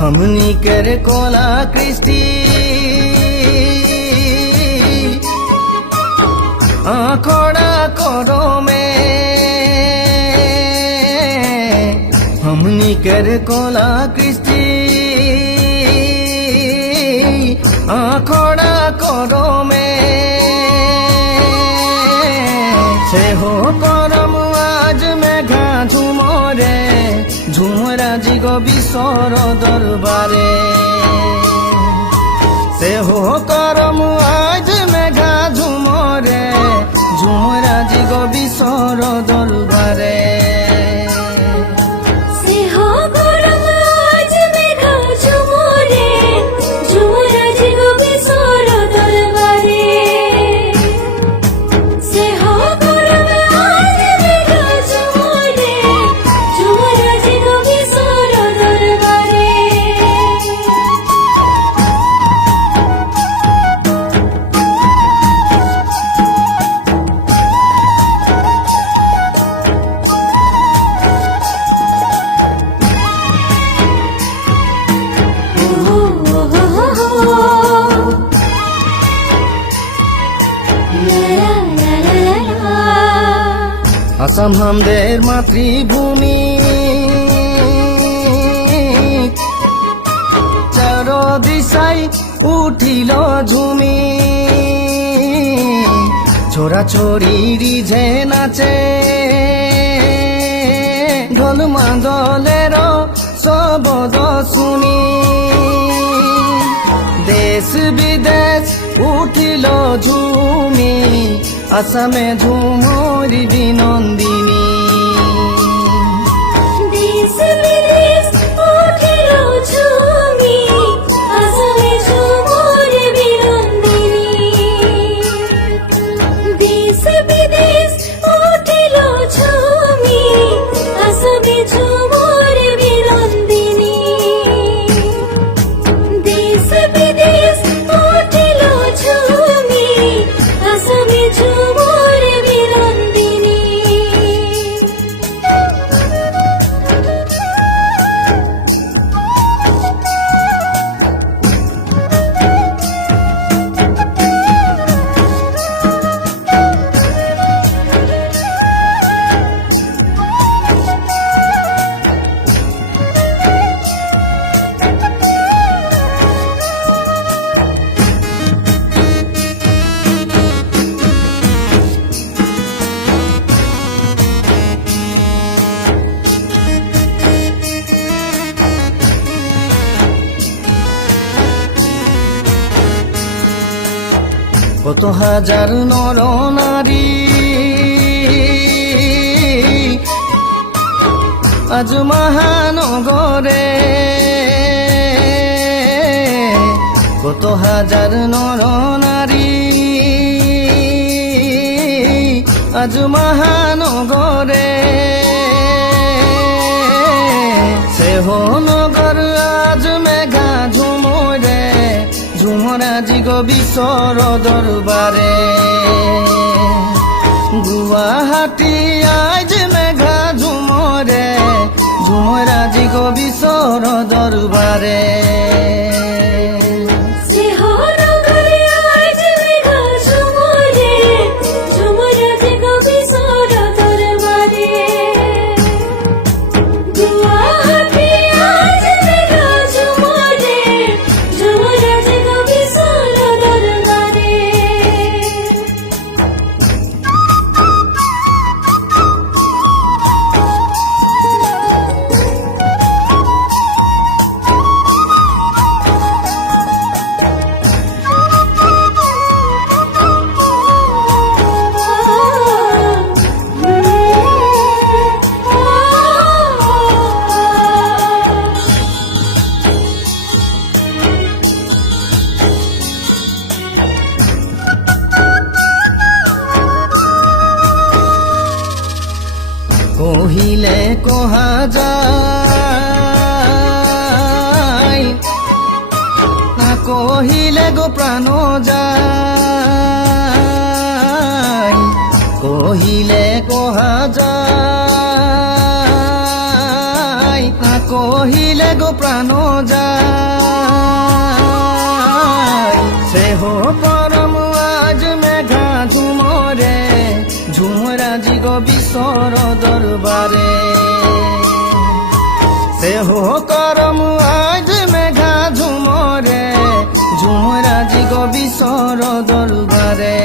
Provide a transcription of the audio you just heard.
हमनी कर कोला कृष्टि आखोड़ा करो में हमनी कर कोला कृष्टि आखोड़ा करो में से हो करम आज मेघा झुमरे ঝুমরাজি গো বিশ্বর দরবারে সে হো করম আজ মেঘা ঝুমরে ঝুমরাজি গো বিশ্বর দরবারে আসাম আমাদের মাতৃভূমি চারো দিশাই উঠিল ঝুমি ছোড়া ছড়ি রিঝে নাচে ঢোল মাদলের শব্দ শুনি দেশ বিদেশ উঠিল ঝুমি আসামে ঝুমরি বিনন্দিনী দেশ বিদেশ উঠিল ঝুমি আসামে ঝুমরি বিনন্দিনী দেশ বিদেশ উঠিল ঝুমি আসামে ঝুমরি বিনন্দিনী দেশ বিদেশ উঠিল ঝুমি আসামে ঝুমরি বিনন্দিনী কত হাজার নর নারী আজ মহানগরে কত হাজার নর নারী আজ মহানগরে সে হো নগর আজ মেঘা ঝুমরে ঝুমরাজি গো বিশ্বর দরবারে গুয়াহাটি আজ মেঘা ঝুমরে ঝুমরাজি গো বিশ্বর দরবারে কহিলে কহা যায় না কহিলে গো প্রাণ যায় কহিলে কহা যায় না কহিলে গো প্রাণ যায় সেহ পরম আজ মেঘা ঝুমরে ঝুমরাজি গো বিশ্বর দরবারে সেহ করম আজ মেঘা ঝুমরে ঝুমরাজি গো বিশ্বর দরবারে